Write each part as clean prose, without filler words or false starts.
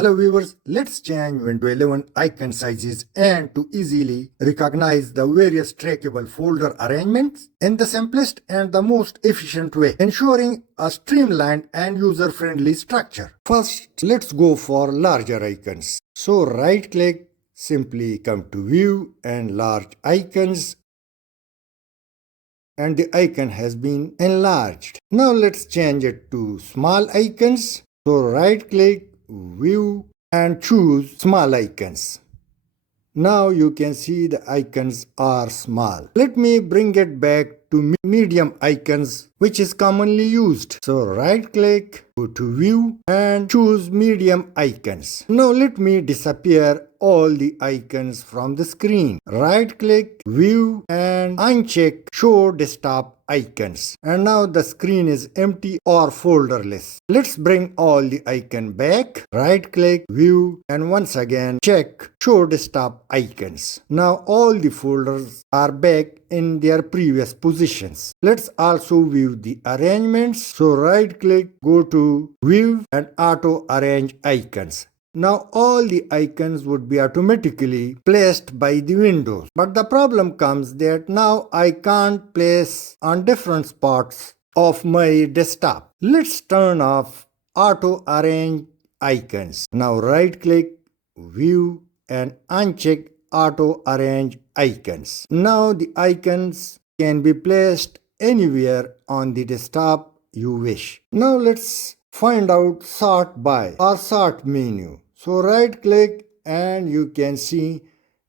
Hello viewers, let's change Windows 11 icon sizes and to easily recognize the various trackable folder arrangements in the simplest and the most efficient way, ensuring a streamlined and user-friendly structure. First, let's go for larger icons. So right click, simply come to View and Large Icons, and the icon has been enlarged. Now let's change it to small icons. So right click, View and choose small icons. Now you can see the icons are small. Let me bring it back to medium icons, which is commonly used. So right click, go to View and choose medium icons. Now let me disappear all the icons from the screen. Right click, View and uncheck Show Desktop Icons. And now the screen is empty or folderless. Let's bring all the icon back. Right click, View and once again check Show Desktop Icons. Now all the folders are back in their previous positions. Let's also view the arrangements. So right click, go to View and Auto Arrange Icons. Now all the icons would be automatically placed by the windows. But the problem comes that now I can't place on different spots of my desktop. Let's turn off Auto Arrange Icons. Now right click, View and uncheck Auto Arrange Icons. Now the icons can be placed anywhere on the desktop you wish. Now let's find out Sort By or Sort Menu. So right click and you can see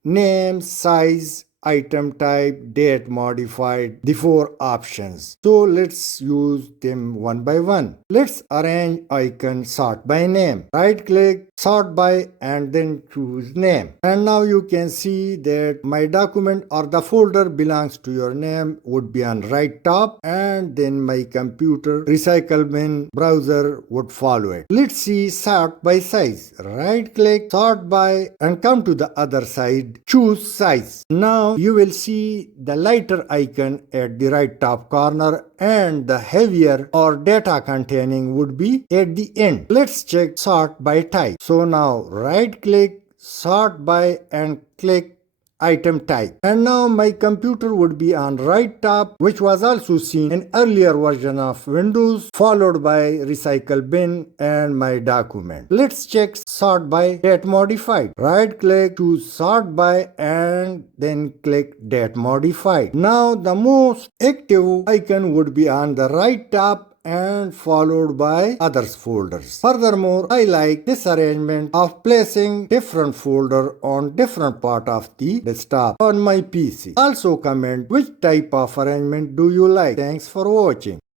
Name, Size, Item Type, Date Modified, the 4 options. So let's use them one by one. Let's arrange icon Sort By Name. Right click, Sort By and then choose Name. And now you can see that my document or the folder belongs to your name would be on right top, and then my computer recycle bin browser would follow it. Let's see Sort By Size. Right click, Sort By and come to the other side, choose Size. Now you will see the lighter icon at the right top corner and the heavier or data containing would be at the end. Let's check Sort By Type. So now right click, Sort By and click Item Type. And now my computer would be on right top, which was also seen in earlier version of Windows, followed by Recycle Bin and my document. Let's check Sort By Date Modified. Right click, choose Sort By and then click Date Modified. Now the most active icon would be on the right top and followed by others folders. Furthermore, I like this arrangement of placing different folder on different part of the desktop on my PC. Also comment which type of arrangement do you like. Thanks for watching.